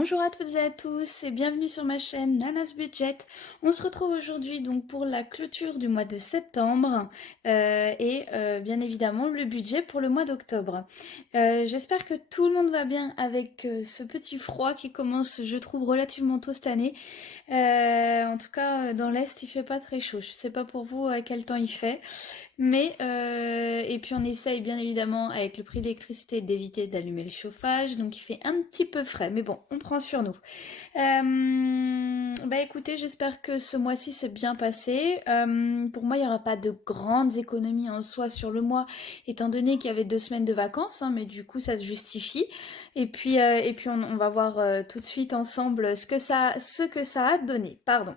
Bonjour à toutes et à tous et bienvenue sur ma chaîne Nana's Budget. On se retrouve aujourd'hui donc pour la clôture du mois de septembre bien évidemment le budget pour le mois d'octobre. J'espère que tout le monde va bien avec ce petit froid qui commence, je trouve, relativement tôt cette année. En tout cas, dans l'Est, il fait pas très chaud. Je sais pas pour vous à quel temps il fait. Et puis on essaye bien évidemment avec le prix de l'électricité d'éviter d'allumer le chauffage, donc il fait un petit peu frais, mais bon, on prend sur nous. Bah écoutez, j'espère que ce mois-ci s'est bien passé. Pour moi, il n'y aura pas de grandes économies en soi sur le mois, étant donné qu'il y avait 2 semaines de vacances, hein, mais du coup ça se justifie. Et puis on va voir tout de suite ensemble ce que ça a donné. Pardon.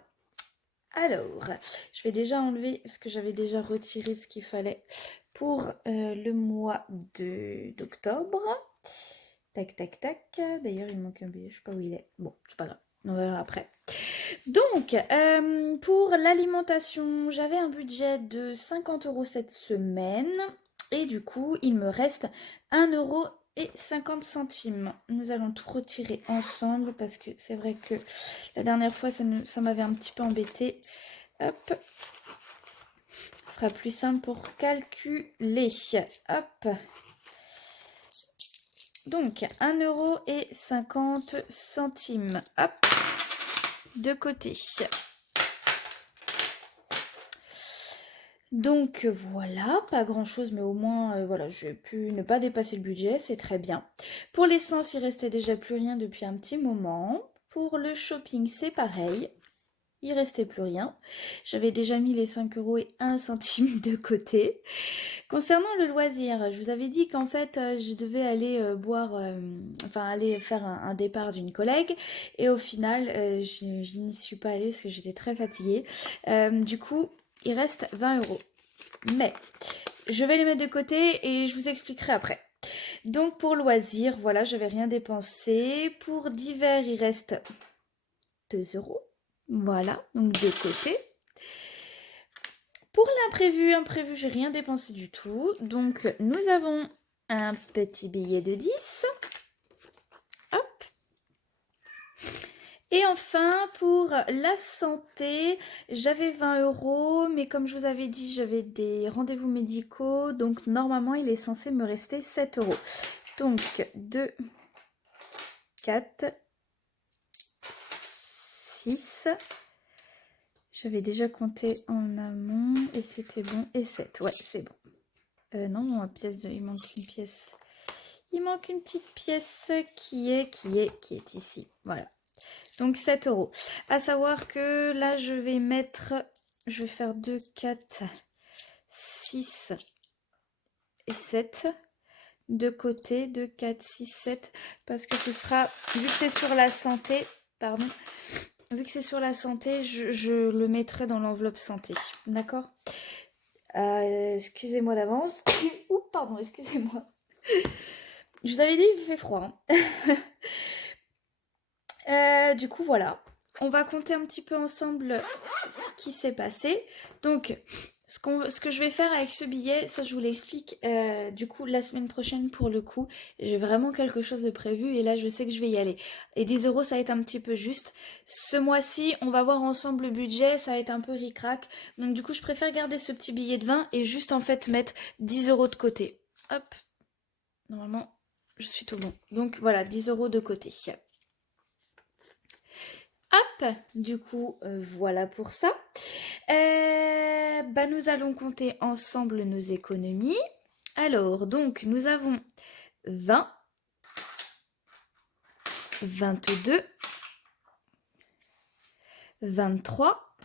Alors, je vais déjà enlever, parce que j'avais déjà retiré ce qu'il fallait pour le mois d'octobre. Tac, tac, tac. D'ailleurs, il me manque un billet, je sais pas où il est. Bon, c'est pas grave, on verra après. Donc, pour l'alimentation, j'avais un budget de 50 € cette semaine. Et du coup, il me reste 1,50 €. Nous allons tout retirer ensemble parce que c'est vrai que la dernière fois, ça m'avait un petit peu embêté. Hop. Ce sera plus simple pour calculer. Hop. Donc, 1,50 €. Hop. De côté. Donc voilà, pas grand chose, mais au moins voilà, j'ai pu ne pas dépasser le budget, c'est très bien. Pour l'essence, il restait déjà plus rien depuis un petit moment. Pour le shopping, c'est pareil, il restait plus rien. J'avais déjà mis les 5,01 € de côté. Concernant le loisir, je vous avais dit qu'en fait, je devais aller aller faire un départ d'une collègue, et au final, je n'y suis pas allée parce que j'étais très fatiguée. Du coup, il reste 20 €. Mais je vais les mettre de côté et je vous expliquerai après. Donc pour loisirs, voilà, je vais rien dépenser. Pour divers, il reste 2 €. Voilà, donc de côté. Pour imprévu, j'ai rien dépensé du tout. Donc nous avons un petit billet de 10. Hop. Et enfin, pour la santé, j'avais 20 €, mais comme je vous avais dit, j'avais des rendez-vous médicaux, donc normalement, il est censé me rester 7 €. Donc, 2, 4, 6. J'avais déjà compté en amont, et c'était bon. Et 7, ouais, c'est bon. Non, il manque une pièce. Il manque une petite pièce qui est ici. Voilà. Donc 7 €. À savoir que là, je vais faire 2, 4, 6 et 7. De côté, 2, 4, 6, 7. Parce que ce sera, vu que c'est sur la santé, pardon, vu que c'est sur la santé, je le mettrai dans l'enveloppe santé. D'accord ? Excusez-moi d'avance. Ouh, pardon, excusez-moi. Je vous avais dit, il fait froid. Du coup, voilà. On va compter un petit peu ensemble ce qui s'est passé. Donc, ce que je vais faire avec ce billet, ça je vous l'explique du coup la semaine prochaine pour le coup. J'ai vraiment quelque chose de prévu et là je sais que je vais y aller. Et 10 € ça va être un petit peu juste. Ce mois-ci, on va voir ensemble le budget, ça va être un peu ric-rac. Donc du coup, je préfère garder ce petit billet de 20 et juste en fait mettre 10 € de côté. Hop. Normalement, je suis tout bon. Donc voilà, 10 € de côté. Hop, du coup, voilà pour ça. Nous allons compter ensemble nos économies. Alors, donc, nous avons 20, 22, 23,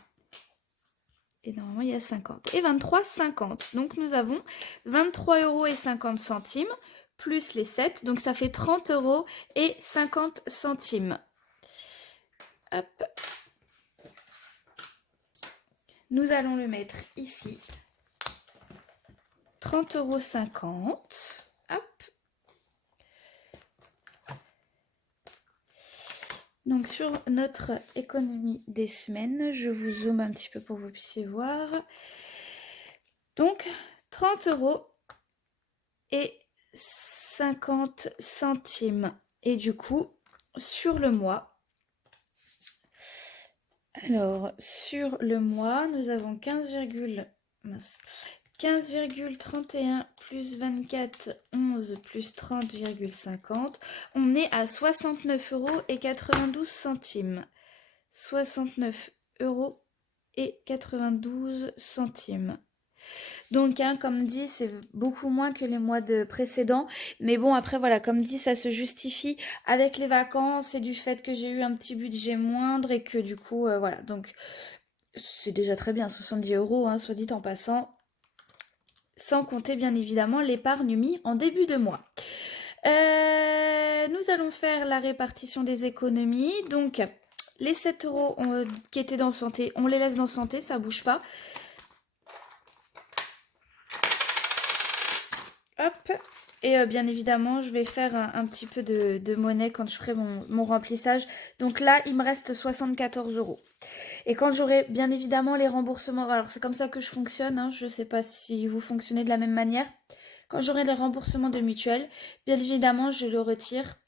et normalement, il y a 50. Et 23, 50. Donc, nous avons 23,50 € plus les 7. Donc, ça fait 30,50 €. Hop. Nous allons le mettre ici. 30,50 €. Hop. Donc sur notre économie des semaines, je vous zoome un petit peu pour que vous puissiez voir. Donc 30 € et 50 centimes. Et du coup, sur le mois. Alors, sur le mois, nous avons 15,31 plus 24, 11 plus 30,50. On est à 69,92 €. 69,92 €. Donc, hein, comme dit, c'est beaucoup moins que les mois précédents. Mais bon, après, voilà, comme dit, ça se justifie avec les vacances et du fait que j'ai eu un petit budget moindre et que du coup, voilà. Donc, c'est déjà très bien, 70 €, hein, soit dit en passant. Sans compter, bien évidemment, l'épargne mise en début de mois. Nous allons faire la répartition des économies. Donc, les 7 € qui étaient dans santé, on les laisse dans santé, ça bouge pas. Hop. Et bien évidemment, je vais faire un petit peu de monnaie quand je ferai mon remplissage. Donc là, il me reste 74 €. Et quand j'aurai bien évidemment les remboursements, alors c'est comme ça que je fonctionne, hein, je ne sais pas si vous fonctionnez de la même manière. Quand j'aurai les remboursements de mutuelle, bien évidemment, je le retire.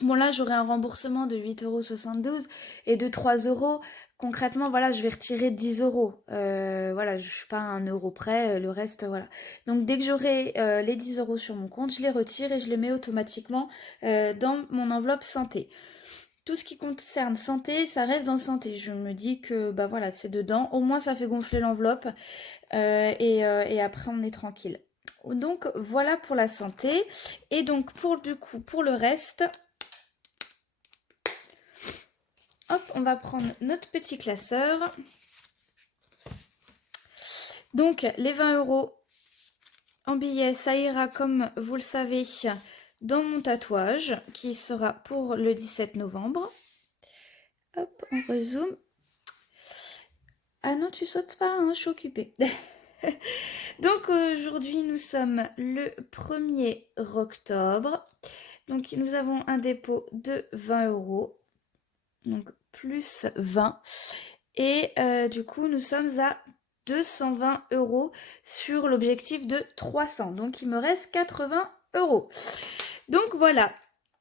Bon là, j'aurai un remboursement de 8,72 € et de 3 €. Concrètement, voilà, je vais retirer 10 €. Voilà, je suis pas à 1 € près, le reste, voilà. Donc dès que j'aurai les 10 € sur mon compte, je les retire et je les mets automatiquement dans mon enveloppe santé. Tout ce qui concerne santé, ça reste dans santé. Je me dis que bah voilà, c'est dedans. Au moins, ça fait gonfler l'enveloppe et après, on est tranquille. Donc voilà pour la santé. Et donc pour le reste, hop, on va prendre notre petit classeur. Donc les 20 € en billets, ça ira comme vous le savez dans mon tatouage qui sera pour le 17 novembre. Hop, on rezoome. Ah non, tu sautes pas, hein, je suis occupée. Donc aujourd'hui, nous sommes le 1er octobre. Donc nous avons un dépôt de 20 €. Donc plus 20. Et du coup, nous sommes à 220 € sur l'objectif de 300. Donc il me reste 80 €. Donc voilà.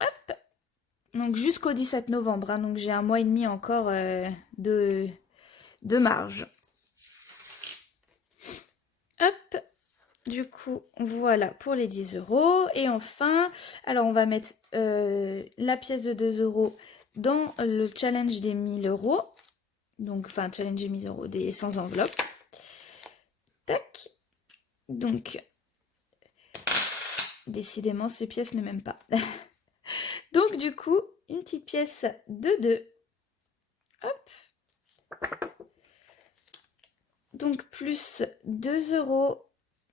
Hop. Donc jusqu'au 17 novembre. Hein, donc j'ai un mois et demi encore de marge. Hop. Du coup, voilà pour les 10 €. Et enfin, alors on va mettre la pièce de 2 € dans le challenge des 1000 €. Donc, enfin, challenge des 1000 € des sans enveloppe. Tac. Donc, décidément, ces pièces ne m'aiment pas. Donc, du coup, une petite pièce de 2. Hop. Donc, plus 2 €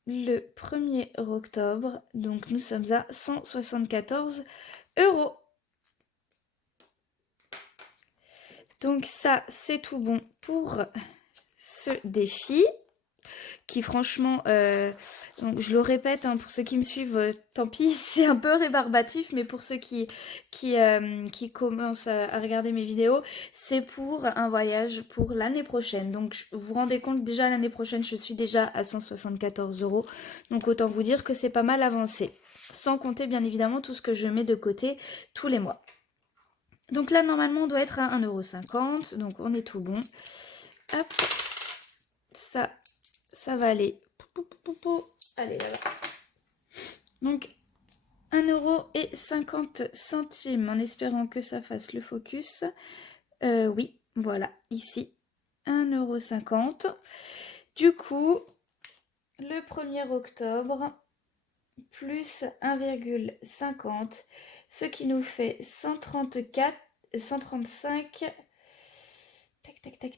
le 1er octobre. Donc, nous sommes à 174 €. Donc, ça, c'est tout bon pour ce défi. Qui franchement, donc je le répète, hein, pour ceux qui me suivent, tant pis, c'est un peu rébarbatif, mais pour ceux qui commencent à regarder mes vidéos, c'est pour un voyage pour l'année prochaine. Donc vous vous rendez compte, déjà l'année prochaine, je suis déjà à 174 €. Donc autant vous dire que c'est pas mal avancé. Sans compter bien évidemment tout ce que je mets de côté tous les mois. Donc là, normalement, on doit être à 1,50 €. Donc on est tout bon. Hop, ça va aller. Allez, là-bas. Donc, 1,50 € en espérant que ça fasse le focus. Oui, voilà, ici. 1,50 €. Du coup, le 1er octobre, plus 1,50, ce qui nous fait 135,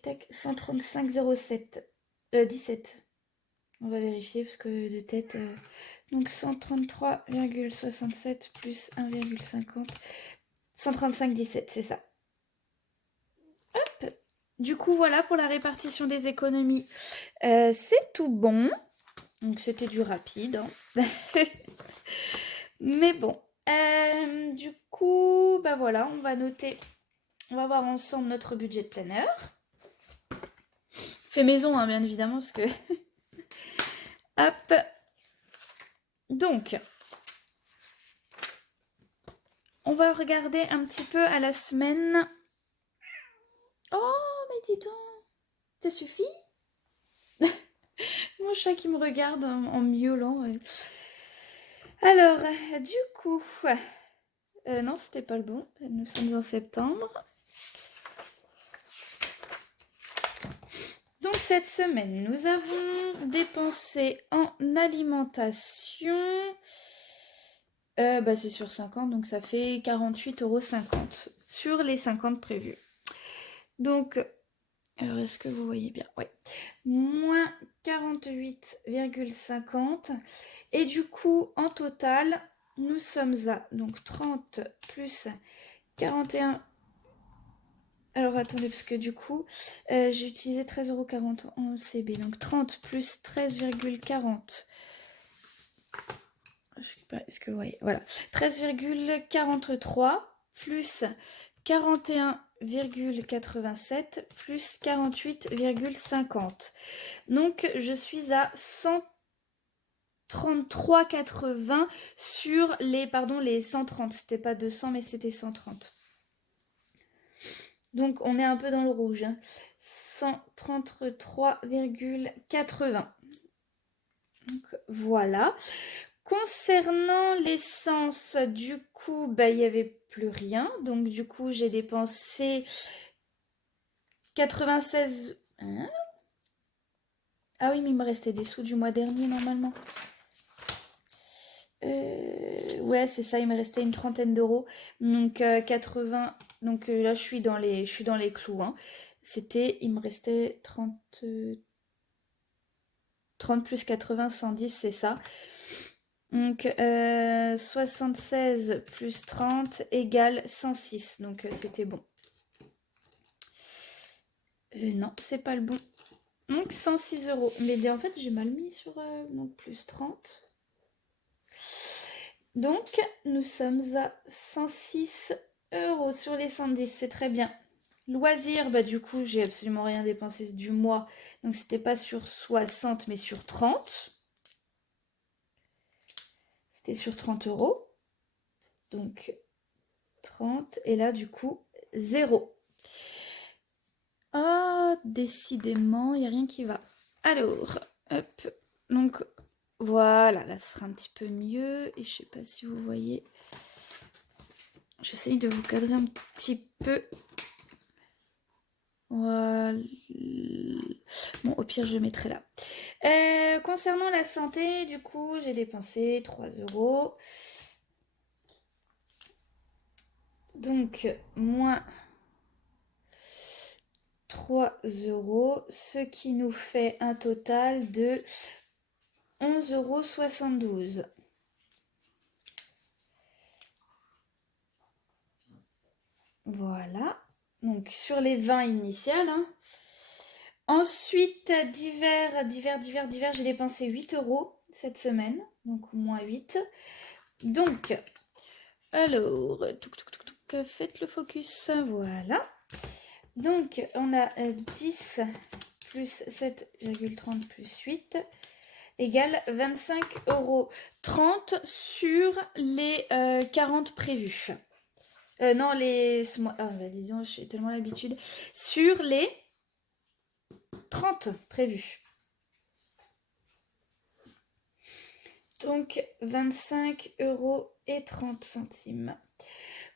tac, 135,07. 17. On va vérifier parce que de tête... Donc 133,67 plus 1,50. 135,17, c'est ça. Hop. Du coup, voilà pour la répartition des économies. C'est tout bon. Donc c'était du rapide. Hein. Mais bon. Du coup, bah voilà, on va noter. On va voir ensemble notre budget de planeur. Fait maison, hein, bien évidemment, parce que... Hop. Donc, On va regarder un petit peu à la semaine. Oh, mais dis donc, ça suffit? Mon chat qui me regarde en miaulant. Ouais. Alors, du coup, non, c'était pas le bon. Nous sommes en septembre. Donc cette semaine, nous avons dépensé en alimentation, c'est sur 50, donc ça fait 48,50 € sur les 50 prévus. Donc, alors est-ce que vous voyez bien? Oui. Moins 48,50. Et du coup, en total, nous sommes à donc 30 plus 41. Alors attendez, parce que du coup, j'ai utilisé 13,40 € en CB. Donc 30 plus 13,40. Je sais pas, est-ce que vous voyez? Voilà. 13,43 plus 41,87 plus 48,50. Donc je suis à 133,80 sur les 130. C'était pas 200, mais c'était 130. Donc on est un peu dans le rouge. 133,80. Donc voilà. Concernant l'essence, du coup, il n'y avait plus rien. Donc du coup, j'ai dépensé 96. Hein? Ah oui, mais il me restait des sous du mois dernier normalement. Ouais, c'est ça, il me restait une trentaine d'euros. Donc 80. Donc là, je suis dans les clous. Hein. Il me restait 30 plus 80, 110, c'est ça. Donc 76 plus 30 égale 106. Donc c'était bon. Non, c'est pas le bon. Donc 106 €. Mais en fait, j'ai mal mis sur donc plus 30. Donc nous sommes à 106 € sur les 110. C'est très bien. Loisirs, du coup, j'ai absolument rien dépensé du mois. Donc c'était pas sur 60, mais sur 30. C'était sur 30 €. Donc 30. Et là, du coup, 0. Ah, décidément, il n'y a rien qui va. Alors, hop. Donc, voilà, là, ce sera un petit peu mieux. Et je sais pas si vous voyez. J'essaye de vous cadrer un petit peu. Voilà. Bon, au pire, je le mettrai là. Concernant la santé, du coup, j'ai dépensé 3 €. Donc, moins 3 €, ce qui nous fait un total de 11,72 €. Voilà. Donc sur les 20 initiales. Hein. Ensuite, divers, j'ai dépensé 8 € cette semaine. Donc moins 8. Donc, alors, faites le focus. Voilà. Donc, on a 10 plus 7,30 plus 8 égale 25,30 € sur les 40 prévus. Non, disons, j'ai tellement l'habitude. Sur les 30 prévus. Donc, 25,30 €.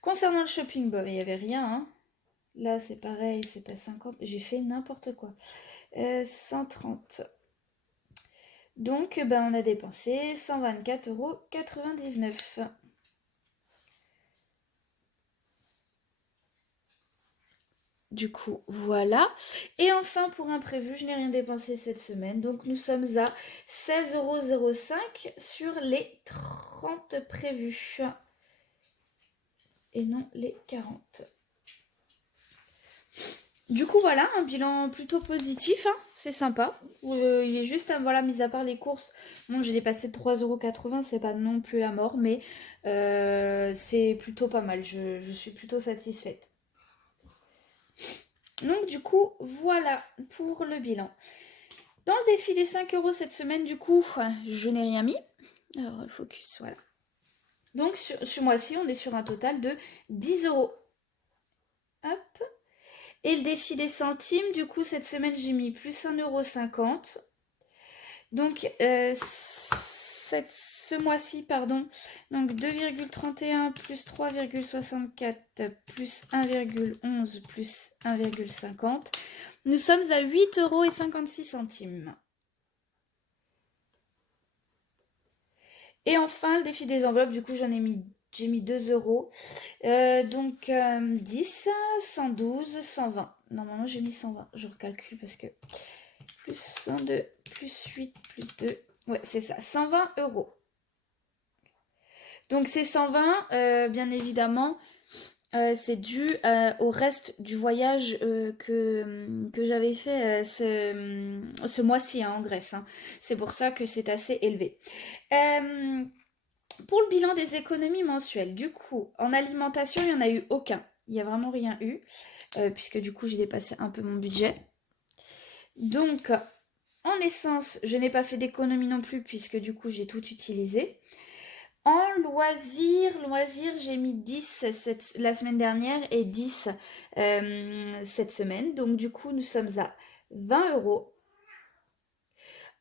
Concernant le shopping, il n'y avait rien. Hein. Là, c'est pareil, c'est pas 50. J'ai fait n'importe quoi. 130. Donc, on a dépensé 124,99 €. Du coup, voilà. Et enfin, pour imprévu, je n'ai rien dépensé cette semaine. Donc, nous sommes à 16,05 € sur les 30 prévus. Et non les 40. Du coup, voilà, un bilan plutôt positif. Hein, c'est sympa. Il est juste, voilà, mis à part les courses. Bon, j'ai dépassé de 3,80 €. C'est pas non plus la mort. Mais c'est plutôt pas mal. Je suis plutôt satisfaite. Donc du coup, voilà pour le bilan. Dans le défi des 5 € cette semaine, du coup, je n'ai rien mis. Alors, le focus, voilà. Donc ce mois-ci, on est sur un total de 10 euros. Hop. Et le défi des centimes, du coup, cette semaine, j'ai mis plus 1,50 €. Donc, ce mois-ci, pardon, donc 2,31 plus 3,64 plus 1,11 plus 1,50. Nous sommes à 8,56 €. Et enfin, le défi des enveloppes, du coup, j'ai mis 2 euros. Donc, 10, 112, 120. Normalement, j'ai mis 120. Je recalcule parce que plus 102, plus 8, plus 2. Ouais, c'est ça, 120 €. Donc, ces 120, bien évidemment, c'est dû au reste du voyage que j'avais fait ce mois-ci en Grèce. Hein. C'est pour ça que c'est assez élevé. Pour le bilan des économies mensuelles, du coup, en alimentation, il n'y en a eu aucun. Il n'y a vraiment rien eu, puisque du coup, j'ai dépassé un peu mon budget. Donc, en essence, je n'ai pas fait d'économie non plus, puisque du coup, j'ai tout utilisé. En loisirs, j'ai mis 10 la semaine dernière et 10 cette semaine. Donc, du coup, nous sommes à 20 €.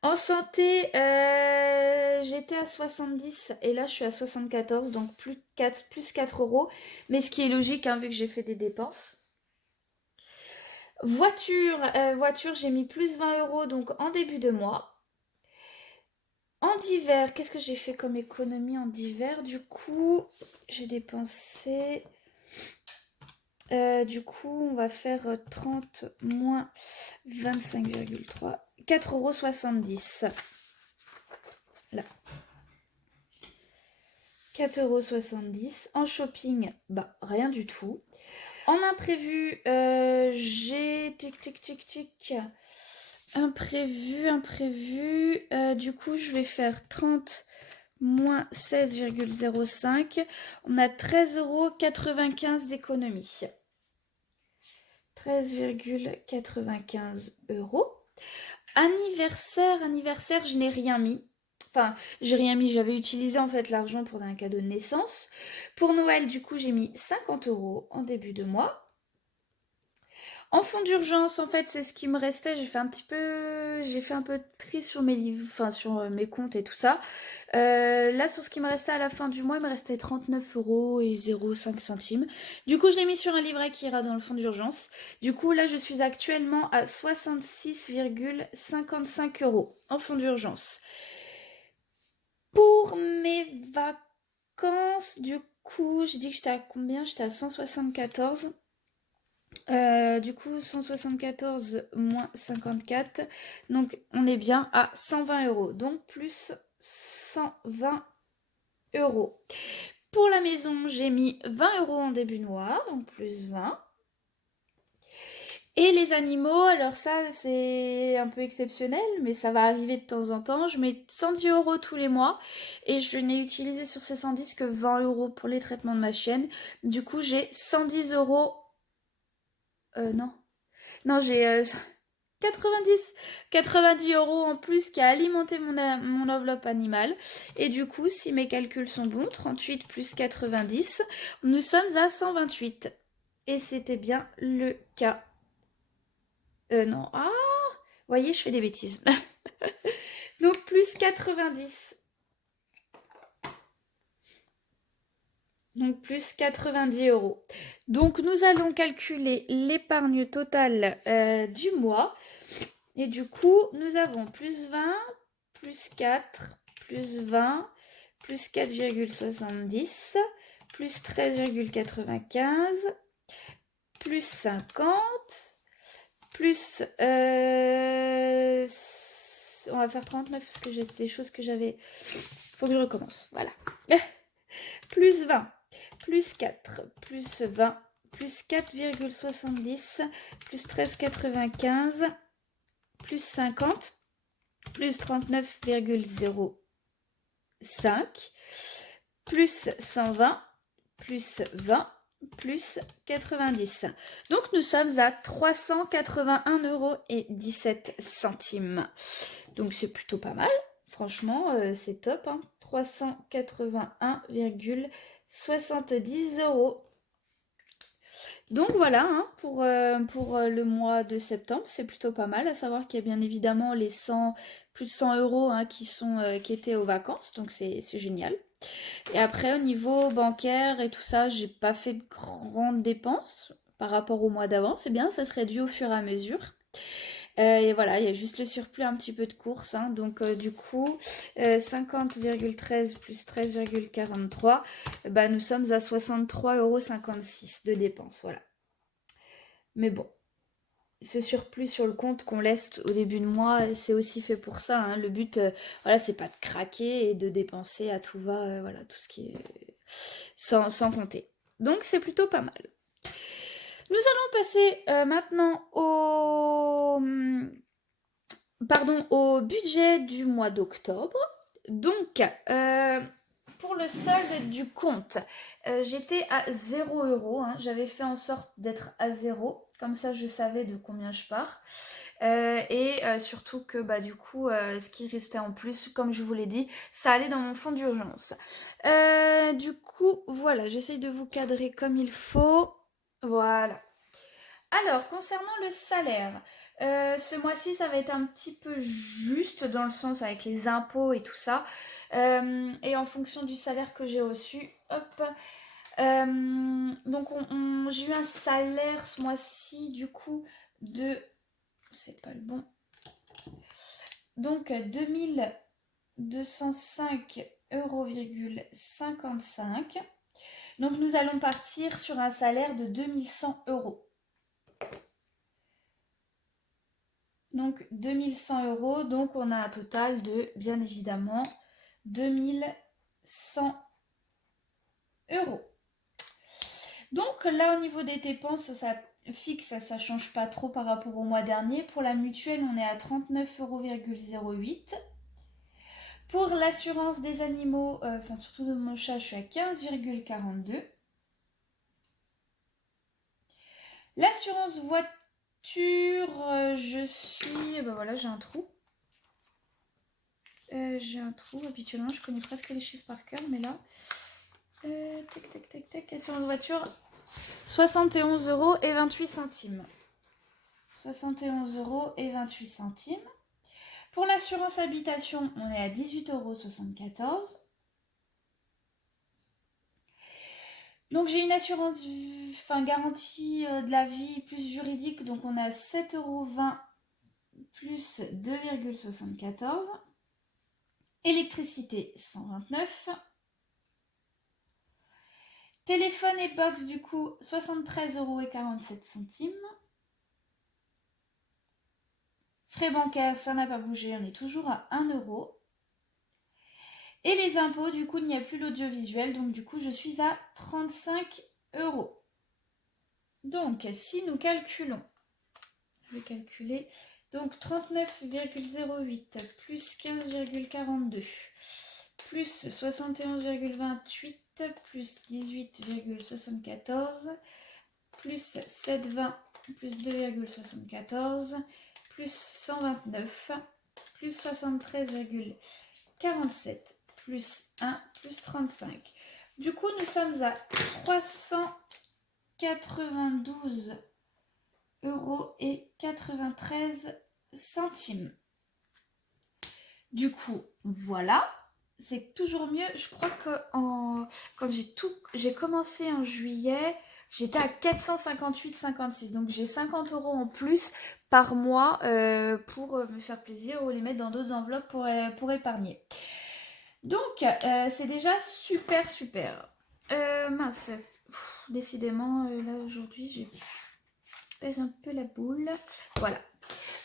En santé, j'étais à 70 et là je suis à 74, donc plus 4 €. Mais ce qui est logique, hein, vu que j'ai fait des dépenses. Voiture, j'ai mis plus 20 € donc en début de mois. En divers, qu'est-ce que j'ai fait comme économie en divers? Du coup, j'ai dépensé... du coup, on va faire 30 moins 25,3, 4,70 €. Là. 4,70 €. En shopping, bah rien du tout. En imprévu, j'ai tic. Imprévu. Du coup, je vais faire 30 moins 16,05. On a 13,95 € d'économie. 13,95 €. Anniversaire, je n'ai rien mis. Enfin, j'ai rien mis, j'avais utilisé en fait l'argent pour un cadeau de naissance. Pour Noël, du coup, j'ai mis 50 € en début de mois. En fonds d'urgence, en fait, c'est ce qui me restait. J'ai fait un peu de tri sur mes livres, enfin sur mes comptes et tout ça. Là, sur ce qui me restait à la fin du mois, il me restait 39 € et 0,5 centimes. Du coup, je l'ai mis sur un livret qui ira dans le fonds d'urgence. Du coup, là, je suis actuellement à 66,55 € en fonds d'urgence. Pour mes vacances, du coup, j'ai dit que j'étais à combien? J'étais à 174. Du coup, 174 moins 54. Donc, on est bien à 120 €. Donc, plus 120 €. Pour la maison, j'ai mis 20 € en début de mois. Donc, plus 20. Et les animaux, alors ça, c'est un peu exceptionnel, mais ça va arriver de temps en temps. Je mets 110 € tous les mois. Et je n'ai utilisé sur ces 110 que 20 € pour les traitements de ma chienne. Du coup, j'ai 110 €. Non, j'ai 90 € en plus qui a alimenté mon enveloppe animale. Et du coup, si mes calculs sont bons, 38 plus 90, nous sommes à 128. Et c'était bien le cas. Non. Ah, vous voyez, je fais des bêtises. Donc, plus 90. Donc, plus 90 €. Donc, nous allons calculer l'épargne totale du mois. Et du coup, nous avons plus 20, plus 4, plus 20, plus 4,70, plus 13,95, plus 50, plus... on va faire 39 parce que j'ai des choses que j'avais... Faut que je recommence, voilà. Plus 20, plus 4, plus 20, plus 4,70, plus 13,95, plus 50, plus 39,05, plus 120, plus 20, plus 90. Donc nous sommes à 381,17 €. Donc c'est plutôt pas mal. Franchement, c'est top, hein. 381,70 €. Donc voilà, hein, pour le mois de septembre, c'est plutôt pas mal. À savoir qu'il y a bien évidemment les 100, plus de 100 € hein, qui étaient aux vacances, donc c'est génial. Et après, au niveau bancaire et tout ça, j'ai pas fait de grandes dépenses par rapport au mois d'avant. C'est bien, ça se réduit au fur et à mesure. Et voilà, il y a juste le surplus, un petit peu de course, hein. Donc du coup, 50,13 plus 13,43, bah, nous sommes à 63,56 € de dépenses, voilà. Mais bon, ce surplus sur le compte qu'on laisse au début de mois, c'est aussi fait pour ça, hein. Le but, voilà, c'est pas de craquer et de dépenser à tout va, voilà, tout ce qui est sans compter. Donc c'est plutôt pas mal. Nous allons passer maintenant au budget du mois d'octobre. Donc, pour le solde du compte, j'étais à 0 €, hein. J'avais fait en sorte d'être à 0, comme ça je savais de combien je pars. Et surtout que bah, du coup, ce qui restait en plus, comme je vous l'ai dit, ça allait dans mon fonds d'urgence. Du coup, voilà, j'essaye de vous cadrer comme il faut. Voilà. Alors, concernant le salaire, ce mois-ci, ça va être un petit peu juste dans le sens avec les impôts et tout ça. Et en fonction du salaire que j'ai reçu, hop. Donc, j'ai eu un salaire ce mois-ci, du coup, de... C'est pas le bon. Donc, 2205,55 €. Donc, nous allons partir sur un salaire de 2100 €. Donc 2100 €, donc on a un total de, bien évidemment, 2100 €. Donc là au niveau des dépenses, ça fixe, ça change pas trop par rapport au mois dernier. Pour la mutuelle, on est à 39,08 €. Pour l'assurance des animaux, enfin surtout de mon chat, je suis à 15,42 €. L'assurance voiture, je suis... Ben voilà, j'ai un trou. Habituellement je connais presque les chiffres par cœur, mais là... tac, assurance voiture, 71,28 €. 71,28 €. Pour l'assurance habitation, on est à 18,74 €. Donc j'ai une assurance, garantie de la vie plus juridique, donc on est à 7,20 € plus 2,74 €. Électricité, 129 €. Téléphone et box, du coup, 73,47 €. Frais bancaires, ça n'a pas bougé, on est toujours à 1 €. Et les impôts, du coup, il n'y a plus l'audiovisuel, donc du coup, je suis à 35 €. Donc, si nous calculons, je vais calculer, donc 39,08 plus 15,42 plus 71,28 plus 18,74 plus 7,20 plus 2,74 plus 129 plus 73,47 plus 1 plus 35. Du coup, nous sommes à 392,93 €. Du coup, voilà. C'est toujours mieux. Je crois que quand j'ai commencé en juillet, j'étais à 458,56. Donc j'ai 50 € en plus par mois pour me faire plaisir ou les mettre dans d'autres enveloppes pour épargner. Donc c'est déjà super. Mince. Décidément, là aujourd'hui, j'ai perdu un peu la boule. Voilà.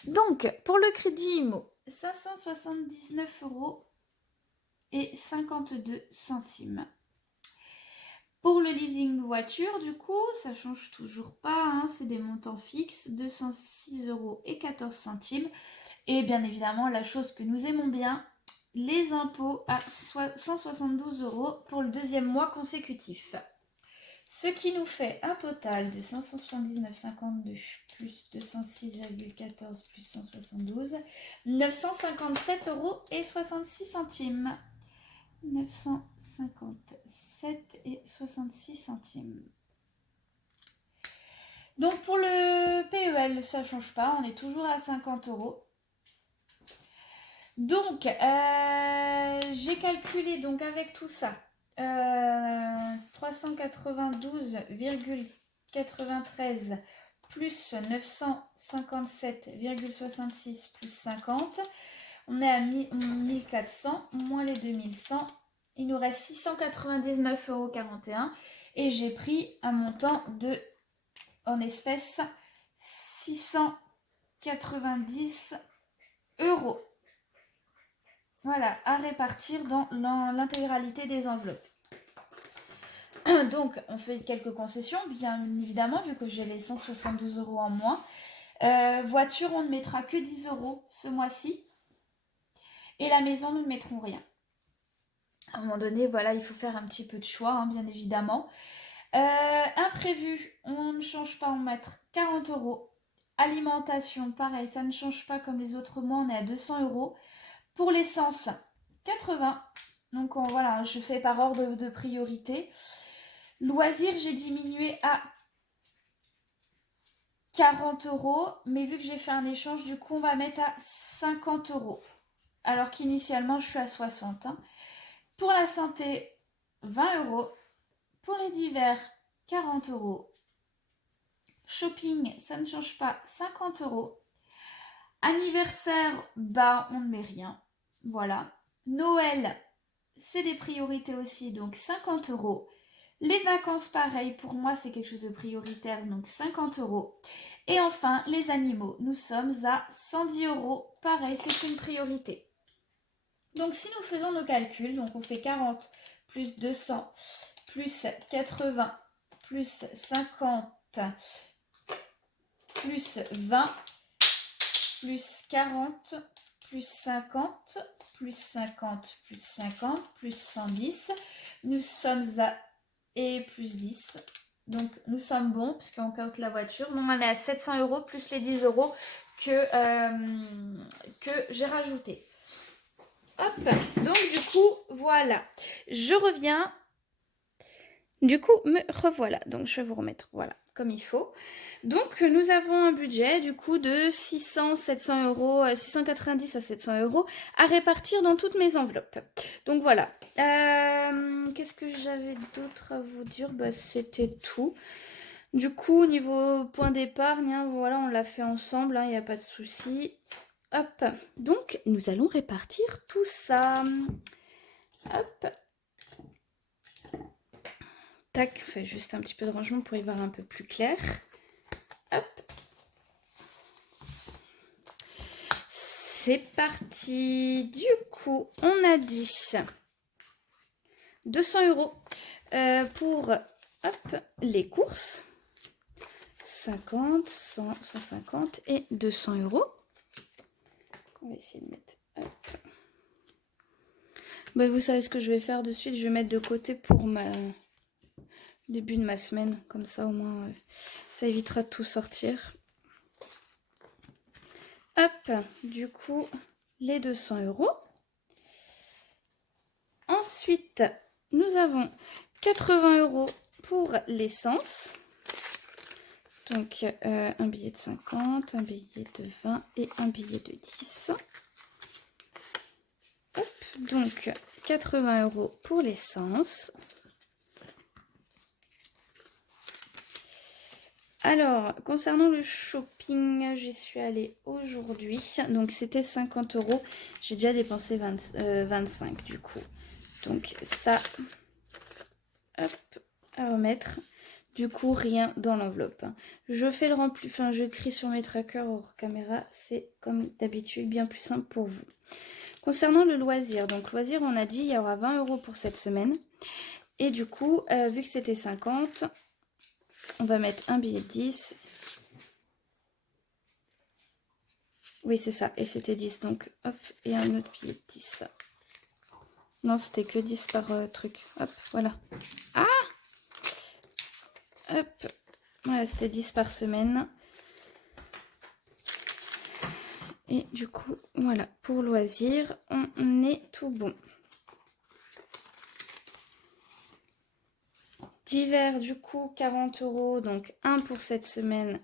Donc, pour le crédit IMO, 579,52 €. Pour le leasing voiture, du coup, ça change toujours pas, hein, c'est des montants fixes, 206,14 €. Et bien évidemment, la chose que nous aimons bien, les impôts à 172 € pour le deuxième mois consécutif. Ce qui nous fait un total de 579,52 plus 206,14 plus 172, 957,66 €. 957,66 €. Donc pour le PEL, ça ne change pas, on est toujours à 50 €. Donc j'ai calculé donc avec tout ça 392,93 plus 957,66 plus 50. On est à 1400 moins les 2100. Il nous reste 699,41 € et j'ai pris un montant de, en espèces, 690 €. Voilà, à répartir dans l'intégralité des enveloppes. Donc, on fait quelques concessions, bien évidemment, vu que j'ai les 172 € en moins. Voiture, on ne mettra que 10 € ce mois-ci. Et la maison, nous ne mettrons rien. À un moment donné, voilà, il faut faire un petit peu de choix, hein, bien évidemment. Imprévu, on ne change pas, on mettra 40 €. Alimentation, pareil, ça ne change pas comme les autres mois, on est à 200 €. Pour l'essence, 80. Donc voilà, je fais par ordre de priorité. Loisirs, j'ai diminué à 40 €. Mais vu que j'ai fait un échange, du coup, on va mettre à 50 €. Alors qu'initialement, je suis à 60 €. Hein. Pour la santé, 20 €. Pour les divers, 40 €. Shopping, ça ne change pas, 50 €. Anniversaire, bah on ne met rien. Voilà. Noël, c'est des priorités aussi, donc 50 €. Les vacances, pareil, pour moi c'est quelque chose de prioritaire, donc 50 €. Et enfin, les animaux, nous sommes à 110 €. Pareil, c'est une priorité. Donc si nous faisons nos calculs, donc on fait 40 plus 200 plus 80 plus 50 plus 20 plus 40 plus 50 plus 50 plus 50 plus 110. Nous sommes à et plus 10. Donc nous sommes bons puisqu'on compte la voiture. Donc on est à 700 € plus les 10 € que j'ai rajouté. Hop, donc du coup, voilà. Je reviens. Du coup, me revoilà. Donc je vais vous remettre, voilà, comme il faut. Donc nous avons un budget du coup de 600-700 €, 690 à 700 € à répartir dans toutes mes enveloppes. Donc voilà. Qu'est-ce que j'avais d'autre à vous dire? Bah, c'était tout. Du coup, au niveau point d'épargne, hein, voilà, on l'a fait ensemble, il n'y a pas de souci. Hop, donc nous allons répartir tout ça. Hop. Tac, on fait juste un petit peu de rangement pour y voir un peu plus clair. Hop. C'est parti. Du coup, on a dit 200 € pour hop, les courses. 50, 100, 150 et 200 €. On va essayer de mettre... Hop. Bah, vous savez ce que je vais faire de suite. Je vais mettre de côté pour début de ma semaine. Comme ça, au moins, ça évitera de tout sortir. Hop, du coup, les 200 €. Ensuite, nous avons 80 € pour l'essence. Donc, un billet de 50, un billet de 20 et un billet de 10. Hop, donc 80 € pour l'essence. Alors, concernant le shopping, j'y suis allée aujourd'hui. Donc, c'était 50 €. J'ai déjà dépensé 25 du coup. Donc, ça, hop, à remettre. Du coup, rien dans l'enveloppe. Je fais le rempli, enfin, je crie sur mes trackers hors caméra. C'est comme d'habitude bien plus simple pour vous. Concernant le loisir, donc loisir, on a dit il y aura 20 € pour cette semaine. Et du coup, vu que c'était 50, on va mettre un billet de 10. Oui, c'est ça. Et c'était 10. Donc, hop, et un autre billet de 10. Non, c'était que 10 par truc. Hop, voilà. Ah! Hop. Voilà, c'était 10 par semaine. Et du coup, voilà, pour loisirs, on est tout bon. Divers, du coup, 40 €, donc un pour cette semaine.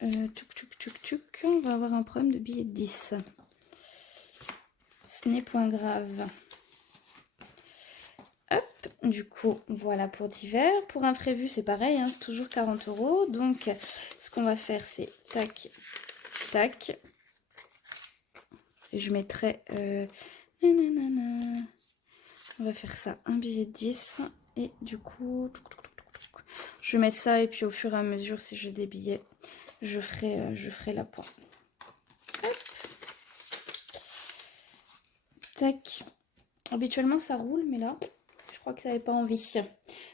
Tchouk. On va avoir un problème de billet de 10. Ce n'est point grave. Hop, du coup, voilà pour divers. Pour imprévu, c'est pareil, hein, c'est toujours 40 €. Donc, ce qu'on va faire, c'est tac, tac. Et je mettrai... on va faire ça, un billet de 10. Et du coup, je vais mettre ça et puis au fur et à mesure, si j'ai des billets, je ferai la pointe. Hop. Tac. Habituellement, ça roule, mais là, je crois que ça n'avait pas envie.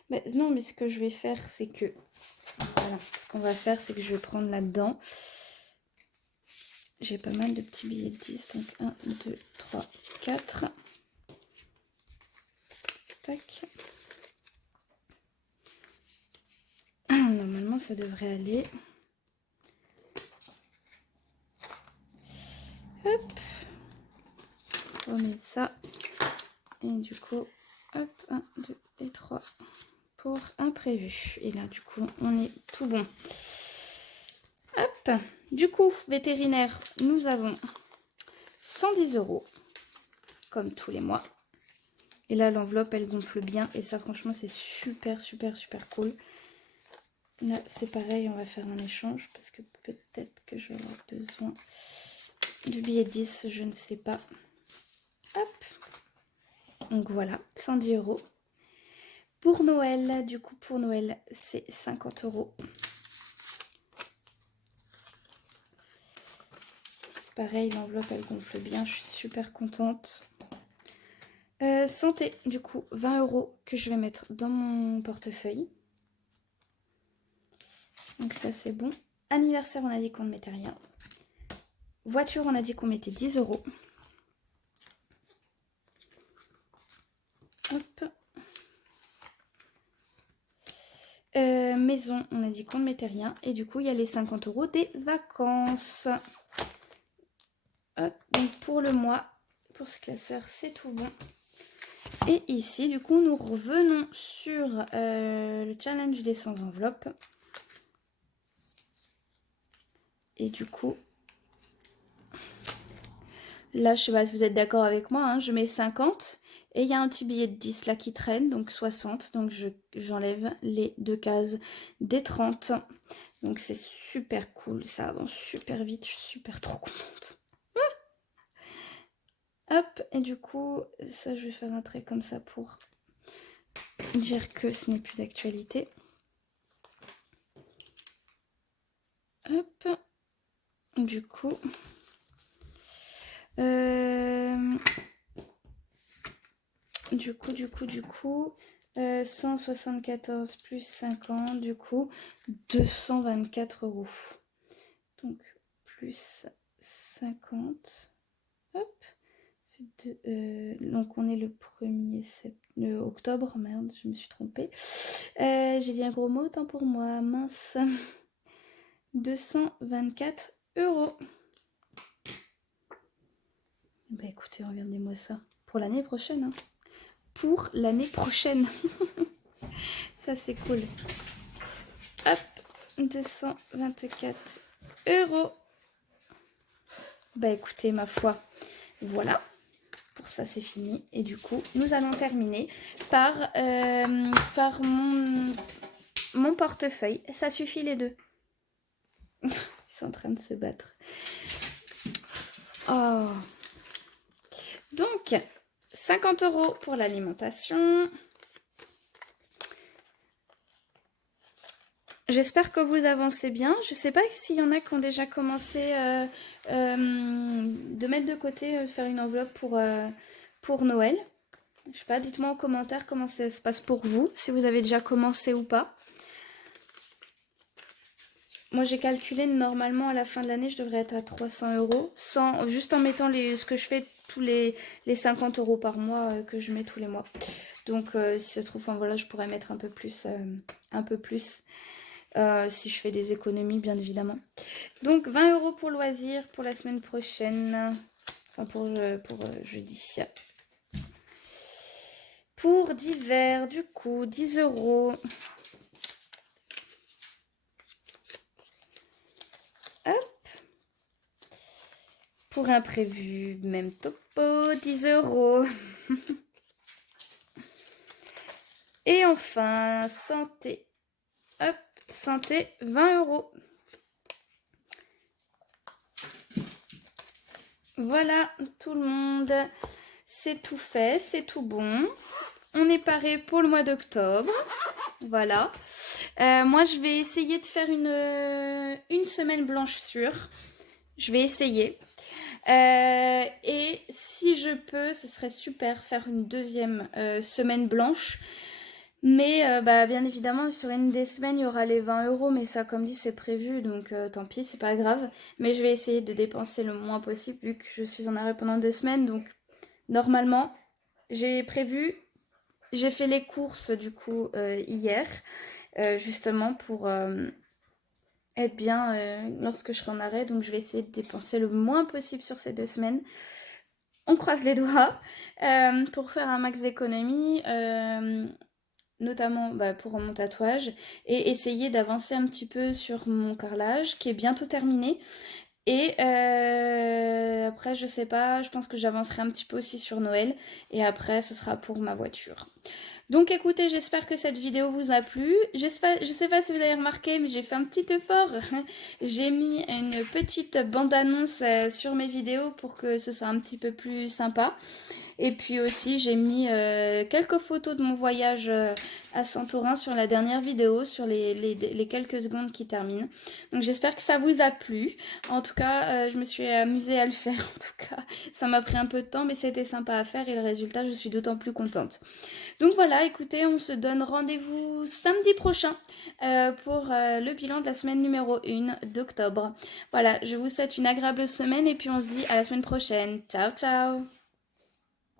Mais non, mais ce que je vais faire, c'est que... Voilà, ce qu'on va faire, c'est que je vais prendre là-dedans. J'ai pas mal de petits billets de 10. Donc 1, 2, 3, 4. Tac. Normalement, ça devrait aller. Hop. On met ça. Et du coup, hop, 1, 2 et 3 pour imprévu. Et là, du coup, on est tout bon. Hop. Du coup, vétérinaire, nous avons 110 €, comme tous les mois. Et là, l'enveloppe, elle gonfle bien. Et ça, franchement, c'est super cool. Là, c'est pareil, on va faire un échange parce que peut-être que j'aurai besoin du billet de 10, je ne sais pas. Hop. Donc voilà, 110 €. Pour Noël, du coup, pour Noël, c'est 50 €. Pareil, l'enveloppe, elle gonfle bien, je suis super contente. Santé, du coup, 20 € que je vais mettre dans mon portefeuille. Donc ça, c'est bon. Anniversaire, on a dit qu'on ne mettait rien. Voiture, on a dit qu'on mettait 10 €. Hop. Maison, on a dit qu'on ne mettait rien. Et du coup, il y a les 50 € des vacances. Hop. Donc pour le mois, pour ce classeur, c'est tout bon. Et ici, du coup, nous revenons sur le challenge des 100 enveloppes. Et du coup, là, je sais pas si vous êtes d'accord avec moi, hein, je mets 50. Et il y a un petit billet de 10 là qui traîne, donc 60. Donc j'enlève les 2 cases des 30. Donc c'est super cool, ça avance super vite, je suis super trop contente. Hop, et du coup, ça je vais faire un trait comme ça pour dire que ce n'est plus d'actualité. Hop, du coup... 174 plus 50, du coup, 224 €. Donc, plus 50. Hop. Donc, on est le 1er octobre. Merde, je me suis trompée. J'ai dit un gros mot, autant pour moi. Mince. 224 €. Bah écoutez, regardez-moi ça. Pour l'année prochaine, hein. Pour l'année prochaine. Ça, c'est cool. Hop, 224 €. Bah écoutez, ma foi, voilà. Pour ça, c'est fini. Et du coup, nous allons terminer par mon portefeuille. Ça suffit les deux. Ils sont en train de se battre. Oh. Donc, 50 € pour l'alimentation. J'espère que vous avancez bien. Je ne sais pas s'il y en a qui ont déjà commencé de mettre de côté, faire une enveloppe pour Noël. Je sais pas, dites-moi en commentaire comment ça se passe pour vous, si vous avez déjà commencé ou pas. Moi, j'ai calculé, normalement, à la fin de l'année, je devrais être à 300 €, juste en mettant ce que je fais tous les 50 € par mois que je mets tous les mois. Donc, si ça se trouve, enfin, voilà, je pourrais mettre un peu plus. si je fais des économies, bien évidemment. Donc 20 € pour loisirs pour la semaine prochaine, enfin pour jeudi. Pour divers, du coup, 10 €. Hop. Pour imprévu, même topo, 10 €. Et enfin, santé. Hop, santé, 20 €. Voilà, tout le monde, c'est tout fait, c'est tout bon. On est paré pour le mois d'octobre. Voilà. Moi, je vais essayer de faire une semaine blanche sûre. Je vais essayer. Et si je peux, ce serait super faire une deuxième semaine blanche. Mais bien évidemment, sur une des semaines, il y aura les 20 €, mais ça, comme dit, c'est prévu, donc tant pis, c'est pas grave. Mais je vais essayer de dépenser le moins possible, vu que je suis en arrêt pendant 2 semaines. Donc, normalement, j'ai prévu, j'ai fait les courses, du coup, hier, justement, pour être bien lorsque je serai en arrêt. Donc, je vais essayer de dépenser le moins possible sur ces 2 semaines. On croise les doigts pour faire un max d'économies. Notamment pour mon tatouage, et essayer d'avancer un petit peu sur mon carrelage qui est bientôt terminé. Et après, je sais pas, je pense que j'avancerai un petit peu aussi sur Noël, et après ce sera pour ma voiture. Donc écoutez, j'espère que cette vidéo vous a plu. Je sais pas si vous avez remarqué, mais j'ai fait un petit effort. J'ai mis une petite bande-annonce sur mes vidéos pour que ce soit un petit peu plus sympa. Et puis aussi, j'ai mis quelques photos de mon voyage à Santorin sur la dernière vidéo, sur les quelques secondes qui terminent. Donc j'espère que ça vous a plu. En tout cas, je me suis amusée à le faire. En tout cas, ça m'a pris un peu de temps, mais c'était sympa à faire et le résultat, je suis d'autant plus contente. Donc voilà, écoutez, on se donne rendez-vous samedi prochain pour le bilan de la semaine numéro 1 d'octobre. Voilà, je vous souhaite une agréable semaine et puis on se dit à la semaine prochaine. Ciao, ciao!